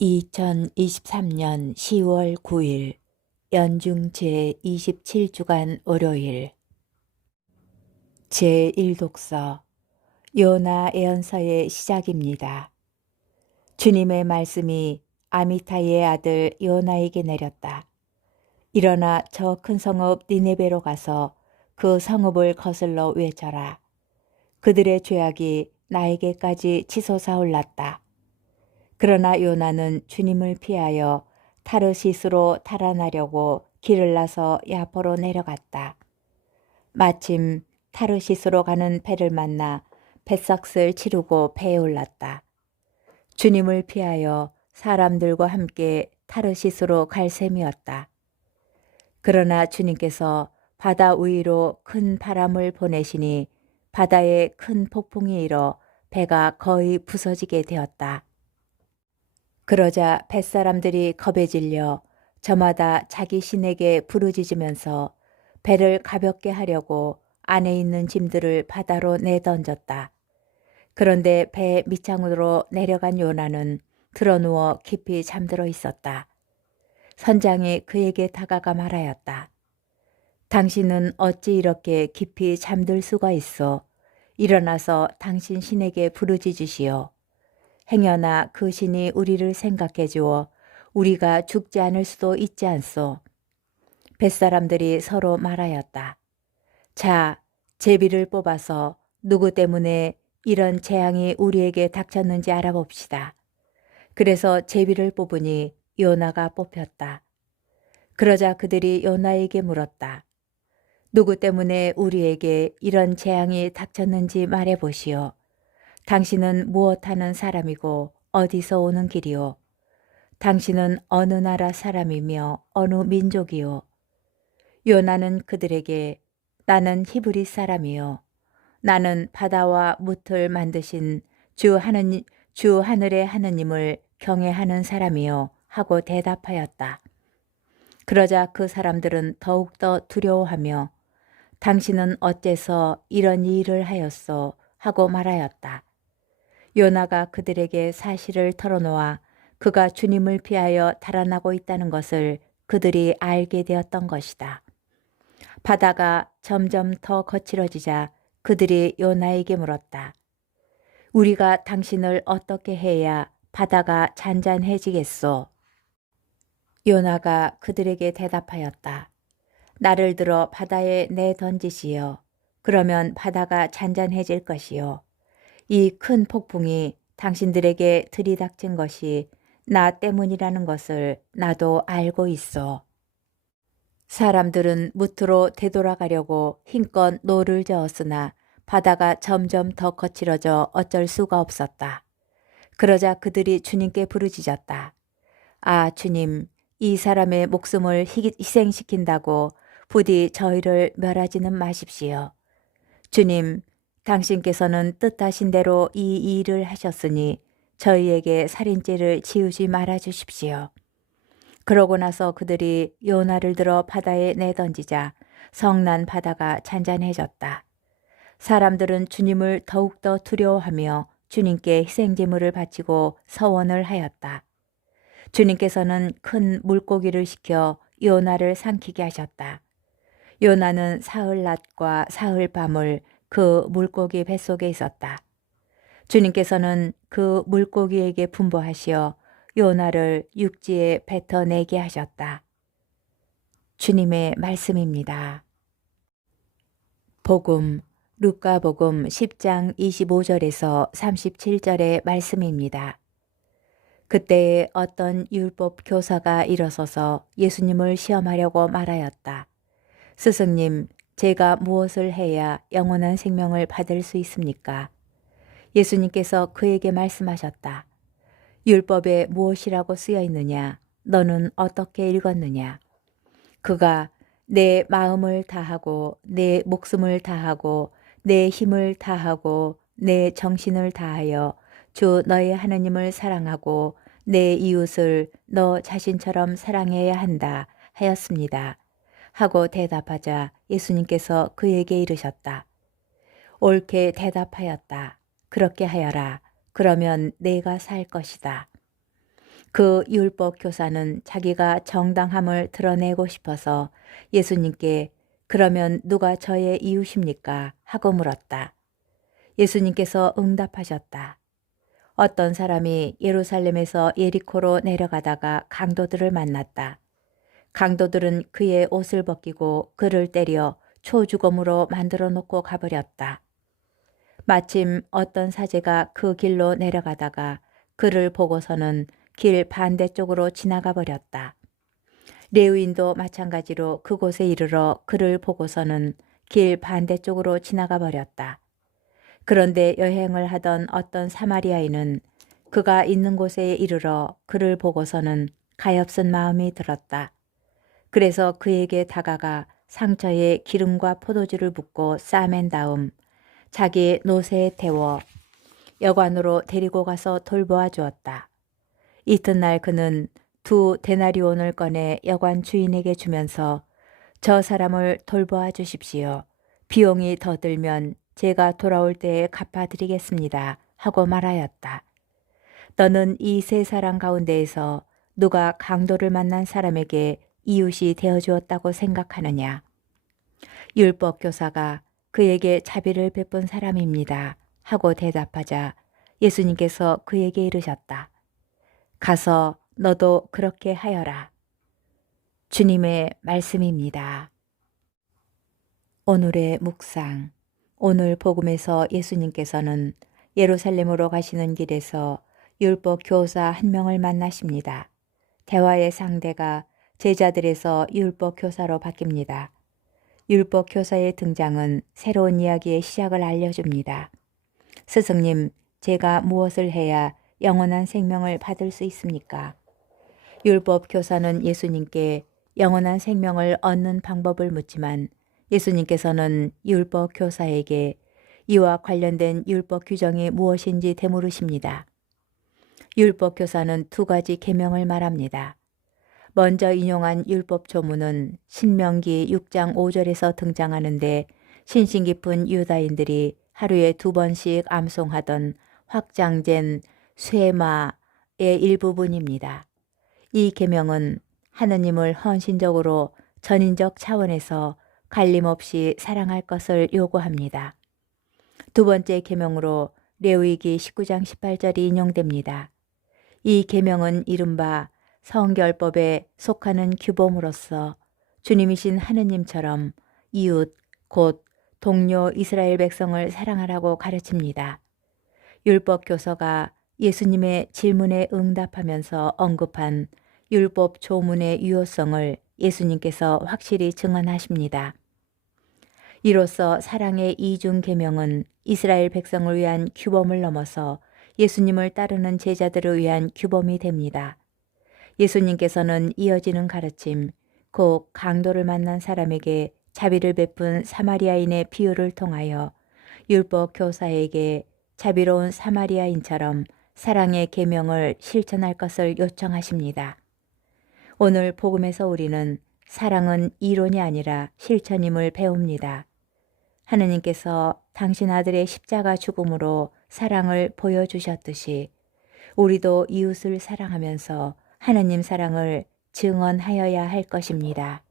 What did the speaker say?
2023년 10월 9일 연중 제27주간 월요일 제1독서 요나 예언서의 시작입니다. 주님의 말씀이 아미타이의 아들 요나에게 내렸다. 일어나 저 큰 성읍 니네베로 가서 그 성읍을 거슬러 외쳐라. 그들의 죄악이 나에게까지 치솟아 올랐다. 그러나 요나는 주님을 피하여 타르시스로 달아나려고 길을 나서 야포로 내려갔다. 마침 타르시스로 가는 배를 만나 뱃삭을 치르고 배에 올랐다. 주님을 피하여 사람들과 함께 타르시스로 갈 셈이었다. 그러나 주님께서 바다 위로 큰 바람을 보내시니 바다에 큰 폭풍이 일어 배가 거의 부서지게 되었다. 그러자 뱃사람들이 겁에 질려 저마다 자기 신에게 부르짖으면서 배를 가볍게 하려고 안에 있는 짐들을 바다로 내던졌다. 그런데 배 밑창으로 내려간 요나는 드러누워 깊이 잠들어 있었다. 선장이 그에게 다가가 말하였다. 당신은 어찌 이렇게 깊이 잠들 수가 있어? 일어나서 당신 신에게 부르짖으시오. 행여나 그 신이 우리를 생각해 주어 우리가 죽지 않을 수도 있지 않소. 뱃사람들이 서로 말하였다. 자, 제비를 뽑아서 누구 때문에 이런 재앙이 우리에게 닥쳤는지 알아봅시다. 그래서 제비를 뽑으니 요나가 뽑혔다. 그러자 그들이 요나에게 물었다. 누구 때문에 우리에게 이런 재앙이 닥쳤는지 말해보시오. 당신은 무엇하는 사람이고 어디서 오는 길이오? 당신은 어느 나라 사람이며 어느 민족이오? 요나는 그들에게 나는 히브리 사람이요. 나는 바다와 무틀 만드신 주 하늘의 하느님을 경외하는 사람이요. 하고 대답하였다. 그러자 그 사람들은 더욱더 두려워하며 당신은 어째서 이런 일을 하였소? 하고 말하였다. 요나가 그들에게 사실을 털어놓아 그가 주님을 피하여 달아나고 있다는 것을 그들이 알게 되었던 것이다. 바다가 점점 더 거칠어지자 그들이 요나에게 물었다. 우리가 당신을 어떻게 해야 바다가 잔잔해지겠소? 요나가 그들에게 대답하였다. 나를 들어 바다에 내던지시오. 그러면 바다가 잔잔해질 것이요. 이 큰 폭풍이 당신들에게 들이닥친 것이 나 때문이라는 것을 나도 알고 있어. 사람들은 무트로 되돌아가려고 힘껏 노를 저었으나 바다가 점점 더 거칠어져 어쩔 수가 없었다. 그러자 그들이 주님께 부르짖었다. 아, 주님, 이 사람의 목숨을 희생시킨다고 부디 저희를 멸하지는 마십시오. 주님, 당신께서는 뜻하신 대로 이 일을 하셨으니 저희에게 살인죄를 지우지 말아 주십시오. 그러고 나서 그들이 요나를 들어 바다에 내던지자 성난 바다가 잔잔해졌다. 사람들은 주님을 더욱더 두려워하며 주님께 희생제물을 바치고 서원을 하였다. 주님께서는 큰 물고기를 시켜 요나를 삼키게 하셨다. 요나는 사흘 낮과 사흘 밤을 그 물고기 뱃속에 있었다. 주님께서는 그 물고기에게 분부하시어 요나를 육지에 뱉어내게 하셨다. 주님의 말씀입니다. 복음, 루카복음 10장 25절에서 37절의 말씀입니다. 그때에 어떤 율법 교사가 일어서서 예수님을 시험하려고 말하였다. 스승님, 제가 무엇을 해야 영원한 생명을 받을 수 있습니까? 예수님께서 그에게 말씀하셨다. 율법에 무엇이라고 쓰여 있느냐? 너는 어떻게 읽었느냐? 그가 내 마음을 다하고 내 목숨을 다하고 내 힘을 다하고 내 정신을 다하여 주 너의 하느님을 사랑하고 내 이웃을 너 자신처럼 사랑해야 한다 하였습니다. 하고 대답하자 예수님께서 그에게 이르셨다. 옳게 대답하였다. 그렇게 하여라. 그러면 내가 살 것이다. 그 율법 교사는 자기가 정당함을 드러내고 싶어서 예수님께 그러면 누가 저의 이웃입니까? 하고 물었다. 예수님께서 응답하셨다. 어떤 사람이 예루살렘에서 예리코로 내려가다가 강도들을 만났다. 강도들은 그의 옷을 벗기고 그를 때려 초주검으로 만들어 놓고 가버렸다. 마침 어떤 사제가 그 길로 내려가다가 그를 보고서는 길 반대쪽으로 지나가 버렸다. 레위인도 마찬가지로 그곳에 이르러 그를 보고서는 길 반대쪽으로 지나가 버렸다. 그런데 여행을 하던 어떤 사마리아인은 그가 있는 곳에 이르러 그를 보고서는 가엾은 마음이 들었다. 그래서 그에게 다가가 상처에 기름과 포도주를 붓고 싸맨 다음 자기 노새에 태워 여관으로 데리고 가서 돌보아 주었다. 이튿날 그는 2데나리온을 꺼내 여관 주인에게 주면서 저 사람을 돌보아 주십시오. 비용이 더 들면 제가 돌아올 때에 갚아드리겠습니다. 하고 말하였다. 너는 이 세 사람 가운데에서 누가 강도를 만난 사람에게 이웃이 되어주었다고 생각하느냐? 율법 교사가 그에게 자비를 베푼 사람입니다. 하고 대답하자 예수님께서 그에게 이르셨다. 가서 너도 그렇게 하여라. 주님의 말씀입니다. 오늘의 묵상. 오늘 복음에서 예수님께서는 예루살렘으로 가시는 길에서 율법 교사 한 명을 만나십니다. 대화의 상대가 제자들에서 율법 교사로 바뀝니다. 율법 교사의 등장은 새로운 이야기의 시작을 알려줍니다. 스승님, 제가 무엇을 해야 영원한 생명을 받을 수 있습니까? 율법 교사는 예수님께 영원한 생명을 얻는 방법을 묻지만 예수님께서는 율법 교사에게 이와 관련된 율법 규정이 무엇인지 되물으십니다. 율법 교사는 2가지 계명을 말합니다. 먼저 인용한 율법 조문은 신명기 6장 5절에서 등장하는데 신신 깊은 유다인들이 하루에 2번씩 암송하던 확장된 쇠마의 일부분입니다. 이 계명은 하느님을 헌신적으로 전인적 차원에서 갈림없이 사랑할 것을 요구합니다. 2번째 계명으로 레위기 19장 18절이 인용됩니다. 이 계명은 이른바 성결법에 속하는 규범으로서 주님이신 하느님처럼 이웃 곧 동료 이스라엘 백성을 사랑하라고 가르칩니다. 율법 교사가 예수님의 질문에 응답하면서 언급한 율법 조문의 유효성을 예수님께서 확실히 증언하십니다. 이로써 사랑의 이중 계명은 이스라엘 백성을 위한 규범을 넘어서 예수님을 따르는 제자들을 위한 규범이 됩니다. 예수님께서는 이어지는 가르침, 곧 강도를 만난 사람에게 자비를 베푼 사마리아인의 비유를 통하여 율법 교사에게 자비로운 사마리아인처럼 사랑의 계명을 실천할 것을 요청하십니다. 오늘 복음에서 우리는 사랑은 이론이 아니라 실천임을 배웁니다. 하느님께서 당신 아들의 십자가 죽음으로 사랑을 보여주셨듯이 우리도 이웃을 사랑하면서 하느님 사랑을 증언하여야 할 것입니다.